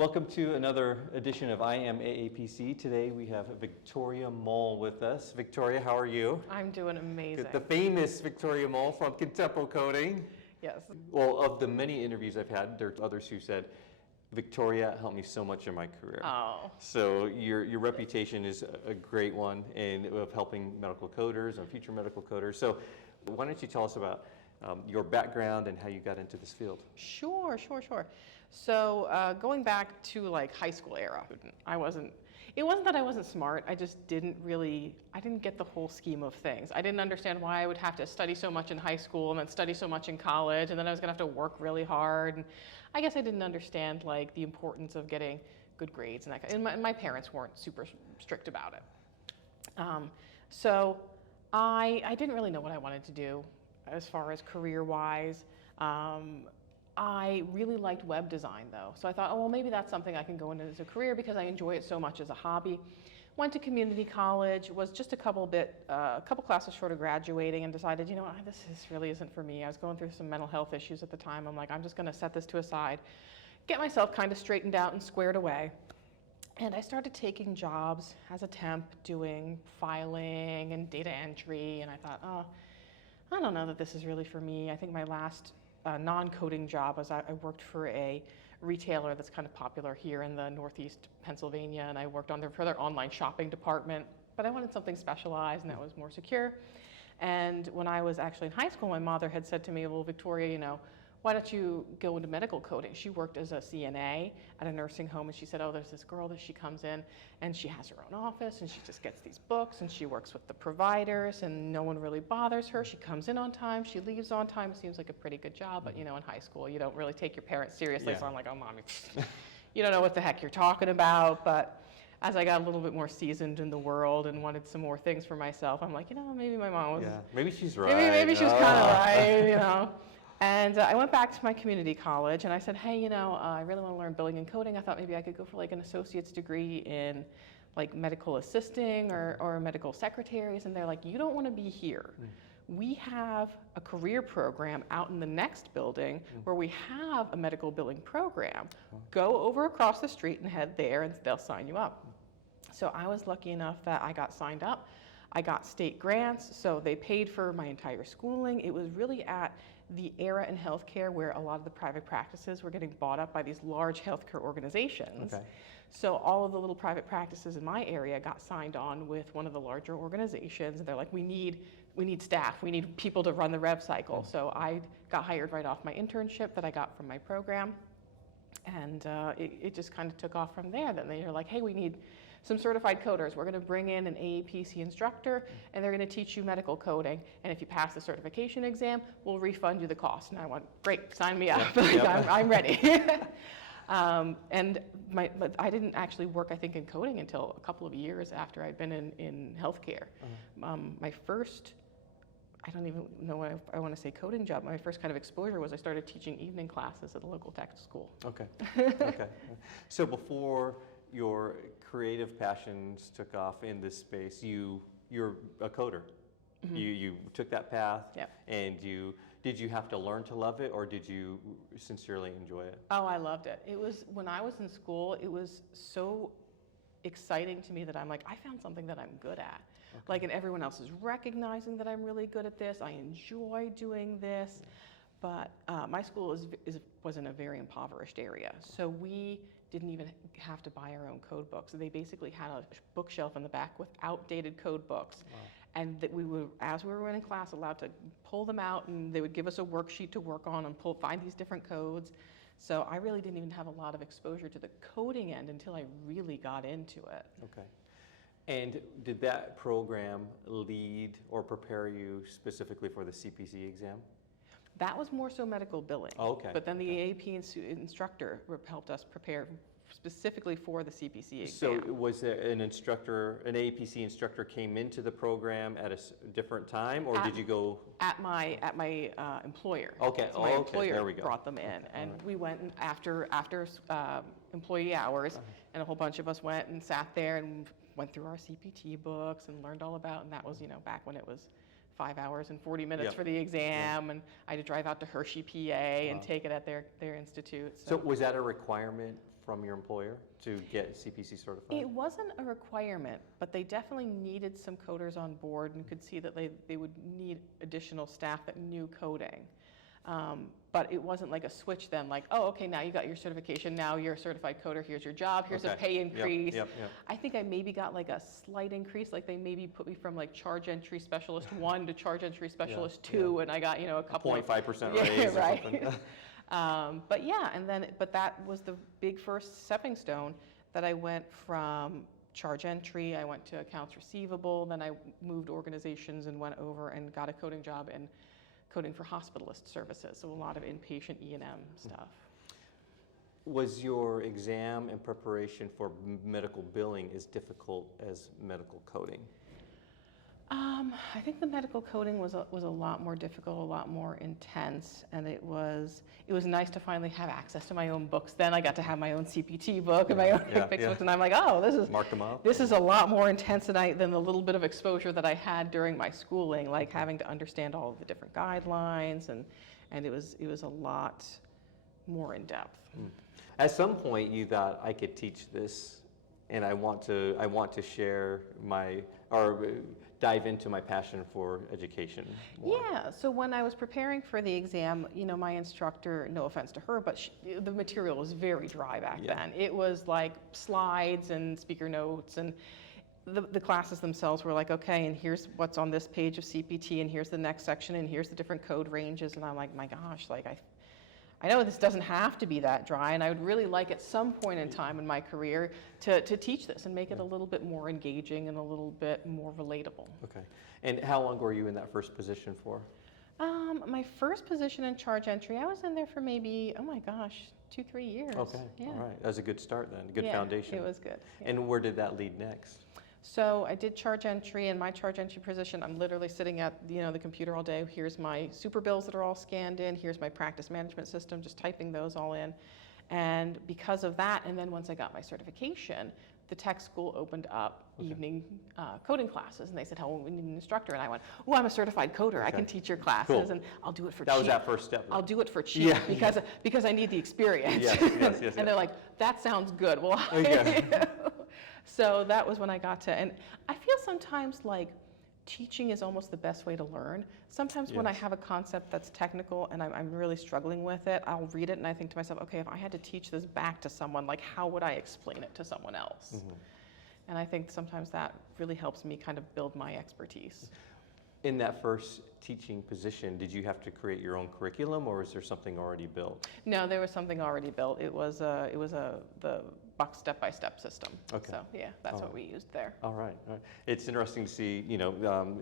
Welcome to another edition of I Am AAPC. Today we have Victoria Mole with us. Victoria, how are you? I'm doing amazing. The famous Victoria Mole from Contempo Coding. Yes. Well, of the many interviews I've had, there are others who said, Victoria helped me so much in my career. Oh. So your reputation is a great one in of helping medical coders and future medical coders. So why don't you tell us about your background and how you got into this field? Sure. So going back to like high school era, it wasn't that I wasn't smart, I just didn't get the whole scheme of things. I didn't understand why I would have to study so much in high school and then study so much in college, and then I was gonna have to work really hard. And I guess I didn't understand like the importance of getting good grades and that. And my parents weren't super strict about it. So I didn't really know what I wanted to do as far as career-wise. I really liked web design though. So I thought, oh, well, maybe that's something I can go into as a career because I enjoy it so much as a hobby. Went to community college, was just a couple classes short of graduating, and decided, you know what, this really isn't for me. I was going through some mental health issues at the time. I'm like, I'm just gonna set this to a side, get myself kind of straightened out and squared away. And I started taking jobs as a temp, doing filing and data entry, and I thought, oh, I don't know that this is really for me. I think my last non-coding job was I worked for a retailer that's kind of popular here in the Northeast Pennsylvania, and I worked for their online shopping department, but I wanted something specialized and that was more secure. And when I was actually in high school, my mother had said to me, well, Victoria, why don't you go into medical coding? She worked as a CNA at a nursing home, and she said, oh, there's this girl that she comes in and she has her own office and she just gets these books and she works with the providers and no one really bothers her. She comes in on time, she leaves on time. It seems like a pretty good job, but in high school, you don't really take your parents seriously. Yeah. So I'm like, oh, mommy, you don't know what the heck you're talking about. But as I got a little bit more seasoned in the world and wanted some more things for myself, I'm like, maybe my mom was, maybe she's right. Maybe she was kind of right, And I went back to my community college and I said, hey, I really want to learn billing and coding. I thought maybe I could go for like an associate's degree in like medical assisting or medical secretaries. And they're like, you don't want to be here. We have a career program out in the next building where we have a medical billing program. Go over across the street and head there and they'll sign you up. So I was lucky enough that I got signed up. I got state grants, so they paid for my entire schooling. It was really at the era in healthcare where a lot of the private practices were getting bought up by these large healthcare organizations. Okay. So all of the little private practices in my area got signed on with one of the larger organizations, and they're like, we need staff, we need people to run the rev cycle. So I got hired right off my internship that I got from my program, and it just kind of took off from there. Then they were like, hey, we need some certified coders. We're going to bring in an AAPC instructor, and they're going to teach you medical coding. And if you pass the certification exam, we'll refund you the cost. And I went, great, sign me up. I'm ready. But I didn't actually work, I think, in coding until a couple of years after I'd been in healthcare. My first, I don't even know what I want to say, coding job. My first kind of exposure was I started teaching evening classes at a local tech school. Okay. So before your creative passions took off in this space, you're a coder. You took that path, and did you have to learn to love it, or did you sincerely enjoy it? Oh, I loved it. It was, when I was in school, it was so exciting to me that I'm like, I found something that I'm good at. Okay. Like, and everyone else is recognizing that I'm really good at this. I enjoy doing this. But my school was in a very impoverished area, so we didn't even have to buy our own code books. They basically had a bookshelf in the back with outdated code books. Wow. And that we were, as we were in class, allowed to pull them out, and they would give us a worksheet to work on and find these different codes. So I really didn't even have a lot of exposure to the coding end until I really got into it. Okay. And did that program lead or prepare you specifically for the CPC exam? That was more so medical billing. Oh, okay. But then the AAPC instructor helped us prepare specifically for the CPC exam. So was there an AAPC instructor came into the program at a different time, or did you go? At my employer. Okay. So my employer there we go. Brought them in, and we went after employee hours, and a whole bunch of us went and sat there and went through our CPT books and learned all about, and that was back when it was 5 hours and 40 minutes for the exam, and I had to drive out to Hershey, PA, and take it at their institute. So was that a requirement from your employer to get CPC certified? It wasn't a requirement, but they definitely needed some coders on board and could see that they would need additional staff that knew coding. But it wasn't like a switch then, like, oh, okay, now you got your certification, now you're a certified coder, here's your job, here's a pay increase. Yep. I think I maybe got like a slight increase, like they maybe put me from like charge entry specialist 1 to charge entry specialist 2, and I got, a couple 0.5% raise or something. But that was the big first stepping stone that I went from charge entry, I went to accounts receivable, then I moved organizations and went over and got a coding job in coding for hospitalist services, so a lot of inpatient E&M stuff. Was your exam and preparation for medical billing as difficult as medical coding? I think the medical coding was a lot more difficult, a lot more intense, and it was nice to finally have access to my own books. Then I got to have my own CPT book and my own fixed books, and I'm like, oh, this is a lot more intense than the little bit of exposure that I had during my schooling, like having to understand all of the different guidelines, and it was a lot more in depth. At some point, you thought I could teach this, and I want to share dive into my passion for education more. Yeah, so when I was preparing for the exam, my instructor, no offense to her, but the material was very dry back then. It was like slides and speaker notes, and the classes themselves were like, okay, and here's what's on this page of CPT, and here's the next section, and here's the different code ranges, and I'm like, my gosh, like I know this doesn't have to be that dry, and I would really like at some point in time in my career to teach this and make it a little bit more engaging and a little bit more relatable. Okay. And how long were you in that first position for? My first position in charge entry, I was in there for maybe, 2-3 years. Okay, all right. That was a good start then, a good foundation. It was good. Yeah. And where did that lead next? So I did charge entry, and my charge entry position, I'm literally sitting at the computer all day. Here's my super bills that are all scanned in. Here's my practice management system, just typing those all in. And because of that, and then once I got my certification, the tech school opened up evening coding classes, and they said, "Oh, we need an instructor." And I went, "Oh, I'm a certified coder. I can teach your classes, and I'll do it for cheap." That was that first step. I'll do it for cheap because I need the experience. Yes. And they're like, "That sounds good. Well, I'll hire you." So that was when I got to, and I feel sometimes like teaching is almost the best way to learn. Sometimes when I have a concept that's technical and I'm really struggling with it, I'll read it and I think to myself, okay, if I had to teach this back to someone, like how would I explain it to someone else? And I think sometimes that really helps me kind of build my expertise. In that first teaching position, did you have to create your own curriculum, or was there something already built? No, there was something already built. It was the Buck step-by-step system. Okay. So yeah, that's what we used there. All right. It's interesting to see,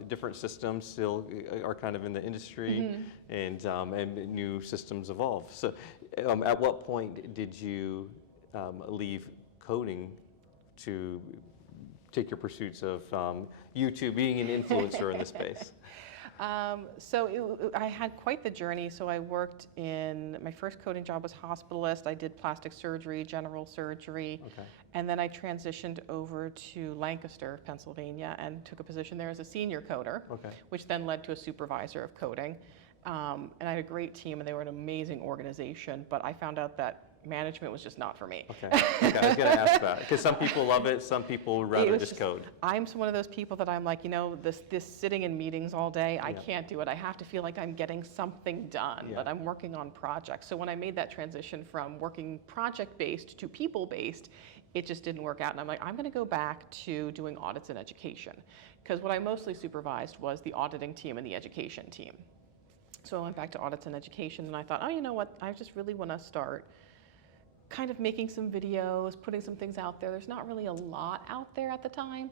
different systems still are kind of in the industry, and new systems evolve. So, at what point did you leave coding to take your pursuits of YouTube, being an influencer in the space? I had quite the journey. So I worked my first coding job was hospitalist. I did plastic surgery, general surgery. And then I transitioned over to Lancaster, Pennsylvania, and took a position there as a senior coder, which then led to a supervisor of coding. And I had a great team, and they were an amazing organization, but I found out that management was just not for me. Okay, I was going to ask that, because some people love it, some people would rather just code. I'm one of those people that I'm like, this sitting in meetings all day, I can't do it. I have to feel like I'm getting something done, that I'm working on projects. So when I made that transition from working project-based to people-based, it just didn't work out. And I'm like, I'm going to go back to doing audits in education, because what I mostly supervised was the auditing team and the education team. So I went back to audits and education, and I thought, oh, you know what, I just really want to start kind of making some videos, putting some things out there. There's not really a lot out there at the time.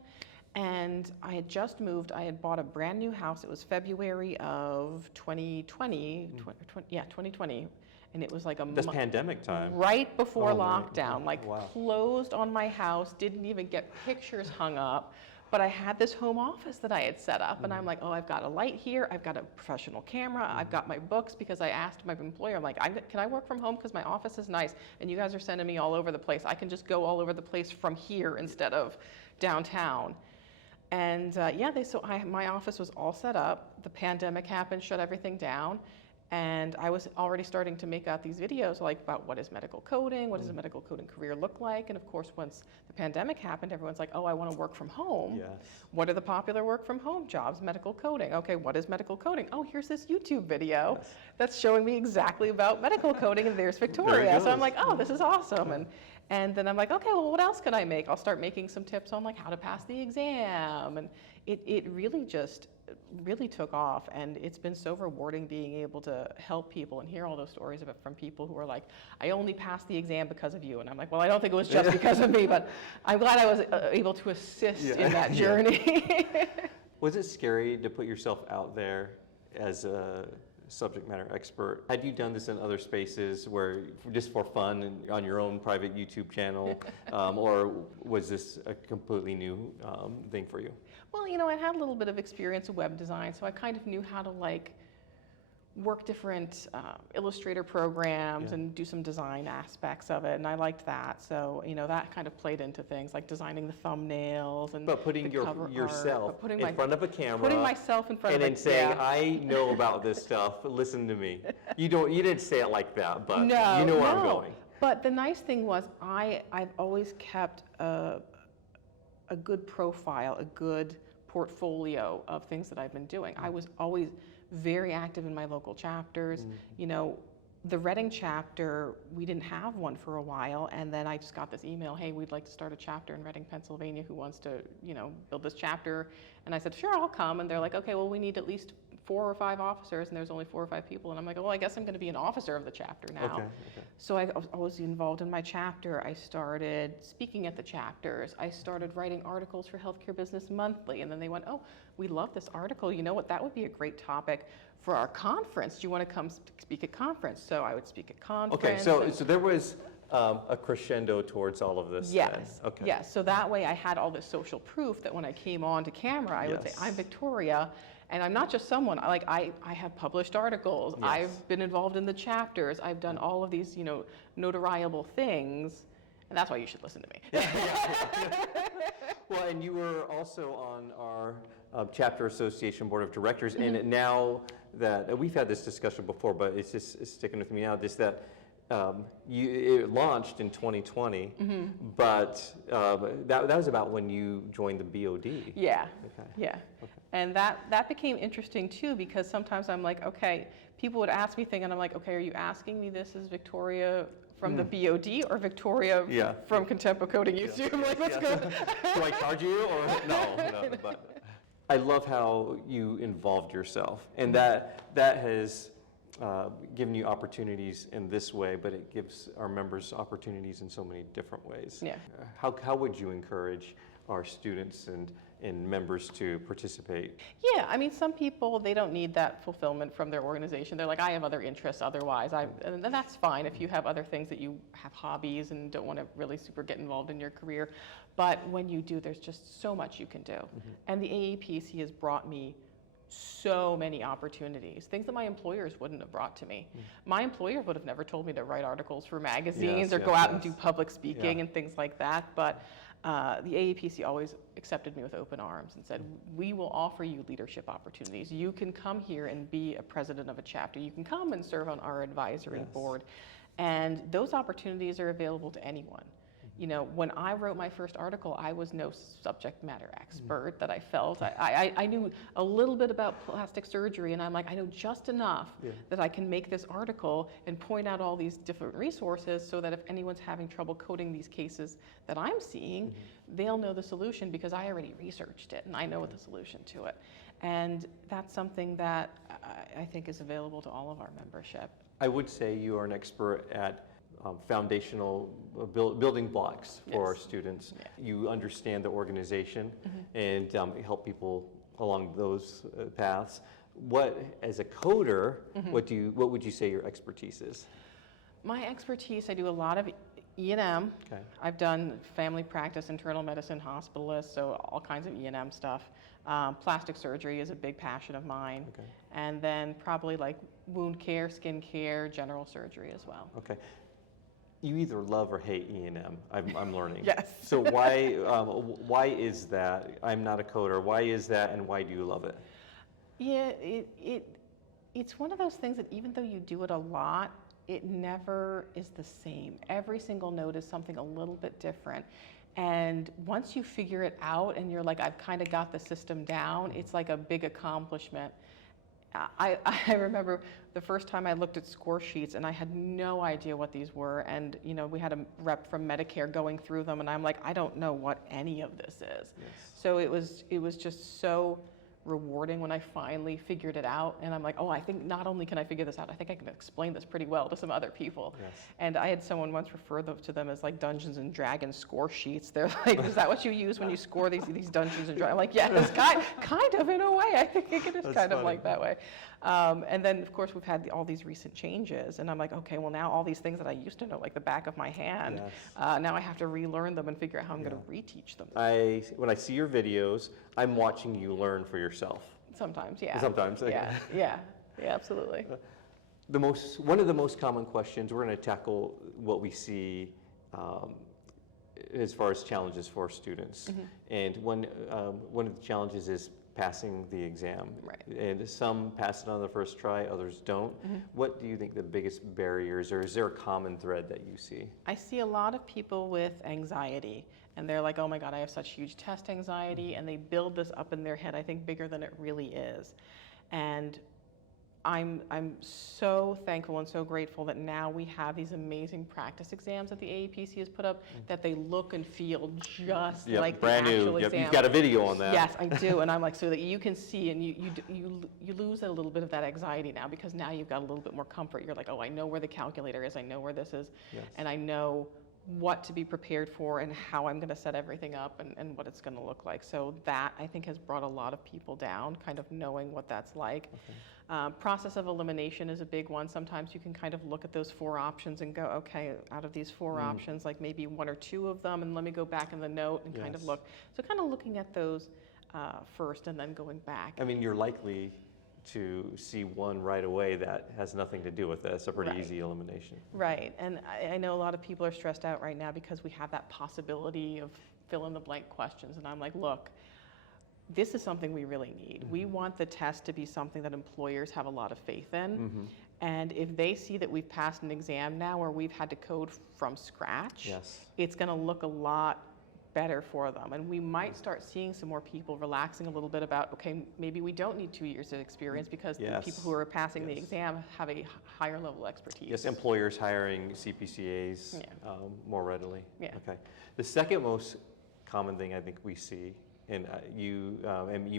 And I had just moved. I had bought a brand new house. It was February of 2020. 2020. And it was like This pandemic time. Right before lockdown. Closed on my house, didn't even get pictures hung up. But I had this home office that I had set up, and I'm like, oh, I've got a light here, I've got a professional camera, I've got my books, because I asked my employer, I'm like, can I work from home, because my office is nice, and you guys are sending me all over the place. I can just go all over the place from here instead of downtown. And my office was all set up. The pandemic happened, shut everything down, And I was already starting to make out these videos like about what is medical coding, what does a medical coding career look like? And of course, once the pandemic happened, everyone's like, oh, I want to work from home. Yes. What are the popular work from home jobs? Medical coding. Okay, what is medical coding? Oh, here's this YouTube video that's showing me exactly about medical coding, and there's Victoria. So I'm like, oh, this is awesome. And then I'm like, okay, well, what else can I make? I'll start making some tips on like how to pass the exam. And it really just really took off, and it's been so rewarding being able to help people and hear all those stories from people who are like, I only passed the exam because of you. And I'm like, well, I don't think it was just because of me, but I'm glad I was able to assist in that journey. Was it scary to put yourself out there as a subject matter expert? Had you done this in other spaces where just for fun and on your own private YouTube channel, or was this a completely new thing for you? Well, you know, I had a little bit of experience in web design, so I kind of knew how to like work different Illustrator programs and do some design aspects of it, and I liked that. So, you know, that kind of played into things like designing the thumbnails and but putting yourself in front of a camera, putting myself in front and of then saying, I know about this stuff, listen to me. You didn't say it like that, but no, you know where I'm going. But the nice thing was I've always kept a good profile, a good portfolio of things that I've been doing. I was always very active in my local chapters. You know, the Reading chapter, we didn't have one for a while, and then I just got this email, hey, we'd like to start a chapter in Reading, Pennsylvania. Who wants to, you know, build this chapter? And I said, sure, I'll come. And they're like, okay, well, we need at least 4 or 5 officers, and there's only 4 or 5 people. And I'm like, well, I guess I'm going to be an officer of the chapter now. Okay. So I was involved in my chapter. I started speaking at the chapters. I started writing articles for Healthcare Business Monthly, and then they went, oh, we love this article. You know what? That would be a great topic for our conference. Do you want to come speak at conference? So I would speak at conference. Okay, so there was a crescendo towards all of this. Yes. Then. Okay. Yes. So that way I had all this social proof that when I came on to camera, I would say, I'm Victoria. And I'm not just someone, I have published articles, I've been involved in the chapters, I've done all of these, you know, notariable things, and that's why you should listen to me. Well, and you were also on our chapter association board of directors, and now that, we've had this discussion before, but it's sticking with me now, just that it launched in 2020, but that was about when you joined the BOD. Yeah, yeah. And that became interesting too, because sometimes I'm like, okay, people would ask me things, and I'm like, okay, are you asking me this is Victoria from the BOD or Victoria from Contempo Coding YouTube? Like, let's go. Do I charge you or no? But I love how you involved yourself, and that has given you opportunities in this way, but it gives our members opportunities in so many different ways. Yeah. How would you encourage our students and members to participate? Yeah, I mean, some people, they don't need that fulfillment from their organization. They're like, I have other interests otherwise. And that's fine if you have other things that you have hobbies and don't want to really super get involved in your career. But when you do, there's just so much you can do. And the AAPC has brought me so many opportunities, things that my employers wouldn't have brought to me. My employer would have never told me to write articles for magazines or go out and do public speaking and things like that. But the AAPC always accepted me with open arms and said, we will offer you leadership opportunities. You can come here and be a president of a chapter. You can come and serve on our advisory board. And those opportunities are available to anyone. You know, when I wrote my first article, I was no subject matter expert that I felt. I knew a little bit about plastic surgery, and I'm like, I know just enough that I can make this article and point out all these different resources so that if anyone's having trouble coding these cases that I'm seeing, they'll know the solution because I already researched it and I know the solution to it. And that's something that I think is available to all of our membership. I would say you are an expert at foundational building blocks for our students. You understand the organization and help people along those paths. What, as a coder, what would you say your expertise is? My expertise, I do a lot of E&M. Okay. I've done family practice, internal medicine, hospitalist, so all kinds of E&M stuff. Plastic surgery is a big passion of mine. Okay. And then probably like wound care, skin care, general surgery as well. Okay. You either love or hate E&M, I'm learning. Yes. So why is that? I'm not a coder. Why is that, and why do you love it? Yeah, It's one of those things that even though you do it a lot, it never is the same. Every single note is something a little bit different. And once you figure it out and you're like, I've kind of got the system down, it's like a big accomplishment. I remember the first time I looked at score sheets and I had no idea what these were. And, you know, we had a rep from Medicare going through them and I'm like, I don't know what any of this is. Yes. So it was just so rewarding when I finally figured it out. And I'm like, oh, I think not only can I figure this out, I think I can explain this pretty well to some other people. Yes. And I had someone once refer to them as like Dungeons and Dragons score sheets. They're like, is that what you use when you score these Dungeons and Dragons? I'm like, yeah, it's kind of in a way. I think it is kind of like that way. And then, of course, we've had all these recent changes. And I'm like, okay, well, now all these things that I used to know, like the back of my hand, yes. Now I have to relearn them and figure out how I'm going to reteach them. When I see your videos, I'm watching you learn for yourself. Sometimes, yeah. Sometimes, okay. Yeah, absolutely. One of the most common questions, we're going to tackle what we see as far as challenges for students. Mm-hmm. And one of the challenges is passing the exam. Right. And some pass it on the first try, others don't. Mm-hmm. What do you think the biggest barriers, or is there a common thread that you see? I see a lot of people with anxiety. And they're like, oh my God, I have such huge test anxiety. And they build this up in their head, I think, bigger than it really is. And I'm so thankful and so grateful that now we have these amazing practice exams that the AAPC has put up, that they look and feel just like brand the actual new. exam. You've got a video on that. Yes, I do. And I'm like, so that you can see, and you lose a little bit of that anxiety now, because now you've got a little bit more comfort. You're like, oh, I know where the calculator is. I know where this is. Yes. And I know what to be prepared for and how I'm going to set everything up and what it's going to look like. So that, I think, has brought a lot of people down, kind of knowing what that's like. Okay. Process of elimination is a big one. Sometimes you can kind of look at those 4 options and go, okay, out of these 4 options, like maybe 1 or 2 of them, and let me go back in the note and kind of look. So kind of looking at those first and then going back. I mean, you're likely to see one right away that has nothing to do with it. It's a pretty easy elimination. Right, and I know a lot of people are stressed out right now because we have that possibility of fill-in-the-blank questions, and I'm like, look, this is something we really need. Mm-hmm. We want the test to be something that employers have a lot of faith in, mm-hmm. and if they see that we've passed an exam now where we've had to code from scratch, it's going to look a lot better for them. And we might start seeing some more people relaxing a little bit about, okay, maybe we don't need 2 years of experience because the people who are passing the exam have a higher level expertise. Yes, employers hiring CPCAs more readily. Yeah. Okay. The second most common thing I think we see, and you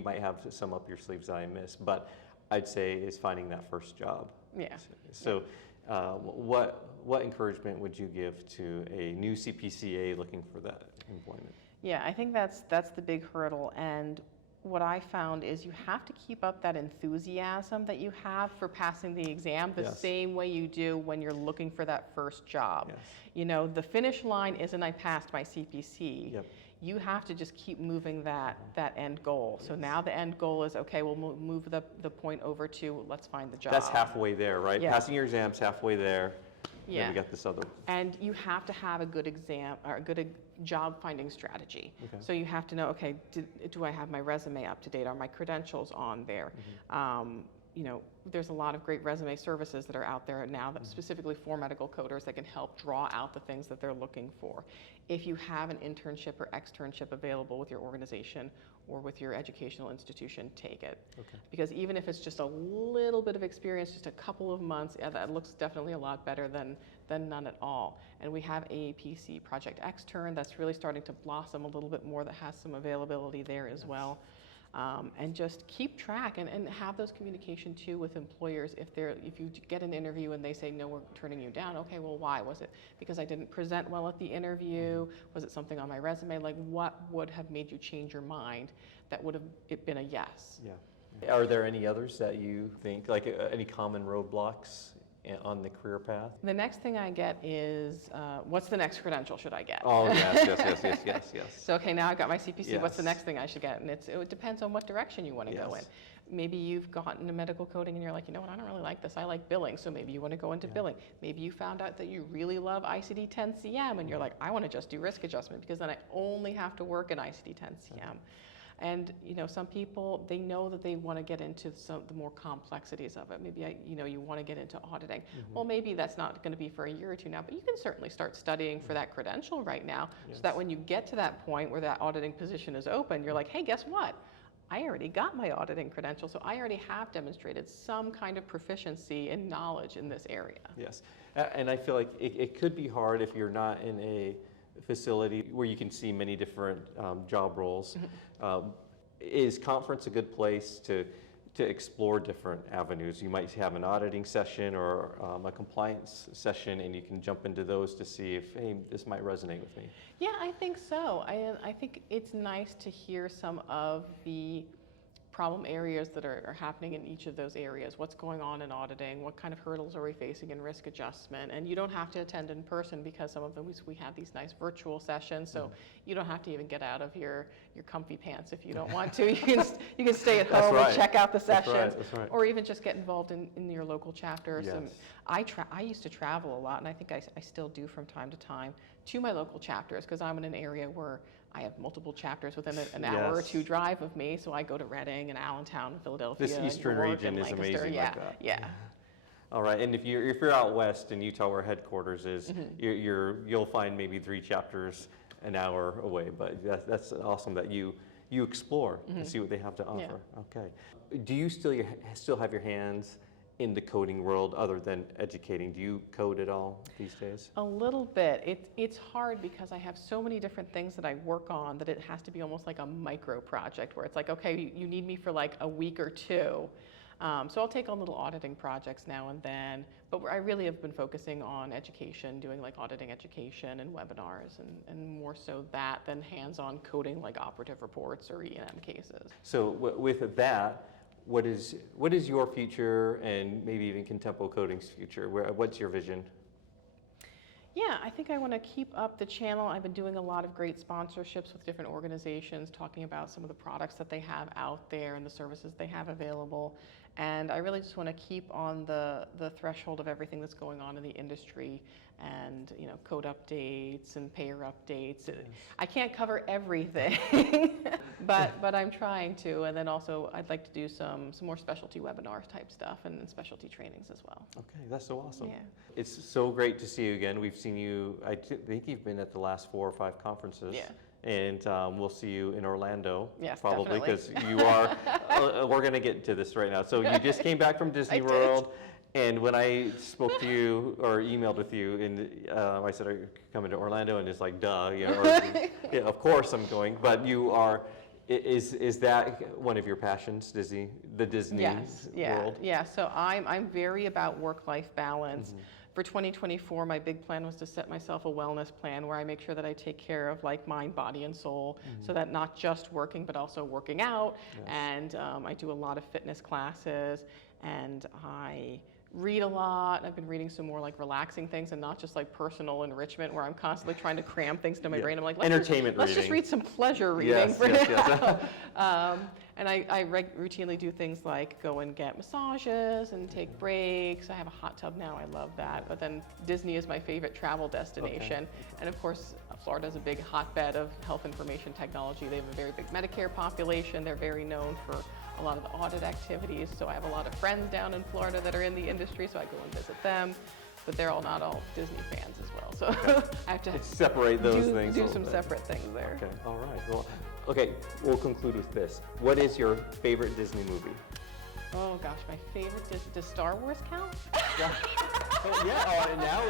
might have some up your sleeves that I missed, but I'd say is finding that first job. Yeah. So what encouragement would you give to a new CPCA looking for that employment? Yeah, I think that's the big hurdle. And what I found is you have to keep up that enthusiasm that you have for passing the exam the same way you do when you're looking for that first job. Yes. You know, the finish line isn't I passed my CPC. Yep. You have to just keep moving that end goal. So now the end goal is, okay, we'll move the point over to let's find the job. That's halfway there, right? Yeah. Passing your exam's halfway there. Yeah. Then we got this other. And you have to have a good exam or a good job finding strategy. Okay. So you have to know, okay, do I have my resume up to date? Are my credentials on there? Mm-hmm. You know, there's a lot of great resume services that are out there now that specifically for medical coders that can help draw out the things that they're looking for. If you have an internship or externship available with your organization or with your educational institution, take it. Okay. Because even if it's just a little bit of experience, just a couple of months, that looks definitely a lot better than none at all. And we have AAPC Project Extern that's really starting to blossom a little bit more, that has some availability there as well. And just keep track and have those communication too with employers. If you get an interview and they say, no, we're turning you down, okay, well, why? Was it because I didn't present well at the interview? Was it something on my resume? Like, what would have made you change your mind that would have it been a yes? Yeah. Are there any others that you think, like any common roadblocks on the career path? The next thing I get is, what's the next credential should I get? Oh, yes. So, okay, now I got my CPC, yes. What's the next thing I should get? And it depends on what direction you want to go in. Maybe you've gotten into medical coding and you're like, you know what, I don't really like this. I like billing, so maybe you want to go into billing. Maybe you found out that you really love ICD-10-CM and you're like, I want to just do risk adjustment because then I only have to work in ICD-10-CM. And some people, they know that they want to get into the more complexities of it. Maybe you want to get into auditing. Well, maybe that's not going to be for a year or two now, but you can certainly start studying for that credential right now, so that when you get to that point where that auditing position is open, you're like, hey, guess what? I already got my auditing credential, so I already have demonstrated some kind of proficiency and knowledge in this area. Yes, and I feel like it could be hard if you're not in a facility where you can see many different job roles. Is conference a good place to explore different avenues? You might have an auditing session or a compliance session, and you can jump into those to see if, hey, this might resonate with me. Yeah, I think so. I think it's nice to hear some of the problem areas that are happening in each of those areas. What's going on in auditing? What kind of hurdles are we facing in risk adjustment? And you don't have to attend in person, because some of them we have these nice virtual sessions, so you don't have to even get out of your comfy pants if you don't want to. You can stay at home and check out the sessions, that's right. Or even just get involved in your local chapters. Yes. And I used to travel a lot, and I think I still do from time to time, to my local chapters, because I'm in an area where I have multiple chapters within an hour or two drive of me, so I go to Reading and Allentown and Philadelphia. This Eastern region is amazing like that. Yeah. All right, and if you're out west in Utah where headquarters is, you'll find maybe 3 chapters an hour away, but that's awesome that you explore and see what they have to offer. Yeah. Okay. Do you still have your hands in the coding world other than educating? Do you code at all these days? A little bit. It's hard because I have so many different things that I work on that it has to be almost like a micro project where it's like, okay, you need me for like a week or 2. So I'll take on little auditing projects now and then, but I really have been focusing on education, doing like auditing education and webinars, and more so that than hands-on coding like operative reports or E&M cases. So with that, what is your future, and maybe even Contempo Coding's future? What's your vision? Yeah, I think I want to keep up the channel. I've been doing a lot of great sponsorships with different organizations, talking about some of the products that they have out there and the services they have available. And I really just want to keep on the threshold of everything that's going on in the industry, and code updates and payer updates. Yes. I can't cover everything, but I'm trying to. And then also I'd like to do some more specialty webinar type stuff and specialty trainings as well. Okay, that's so awesome. Yeah. It's so great to see you again. We've seen you, I think you've been at the last 4 or 5 conferences. Yeah. And we'll see you in Orlando, yes, probably, because you are, we're going to get into this right now. So you just came back from Disney World. And when I spoke to you or emailed with you, and I said, are you coming to Orlando? And it's like, duh, yeah, of course I'm going. But you are, is that one of your passions, Disney, the Disney world? Yeah, so I'm very about work-life balance. For 2024, my big plan was to set myself a wellness plan where I make sure that I take care of like mind, body, and soul, so that not just working, but also working out. Yes. And I do a lot of fitness classes, and I read a lot. I've been reading some more like relaxing things and not just like personal enrichment where I'm constantly trying to cram things to my brain. I'm like, let's just read some pleasure reading for now. And I routinely do things like go and get massages and take breaks. I have a hot tub now. I love that. But then Disney is my favorite travel destination. Okay. And of course, Florida is a big hotbed of health information technology. They have a very big Medicare population. They're very known for a lot of the audit activities. So I have a lot of friends down in Florida that are in the industry, so I go and visit them. But they're not all Disney fans as well. So I have to separate those things. Do some separate things there. Okay, all right. Well, okay, we'll conclude with this. What is your favorite Disney movie? Oh gosh, my favorite, does Star Wars count? Yeah,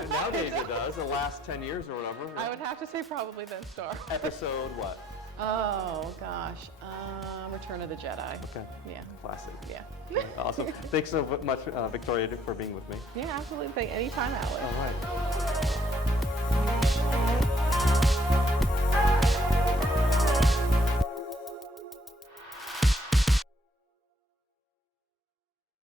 nowadays it does, the last 10 years or whatever. I would have to say probably then Star Wars. Episode what? Oh gosh, Return of the Jedi. Okay. Yeah. Classic. Yeah. Okay, awesome. Thanks so much, Victoria, for being with me. Yeah, absolutely. Anytime, Alex. All right.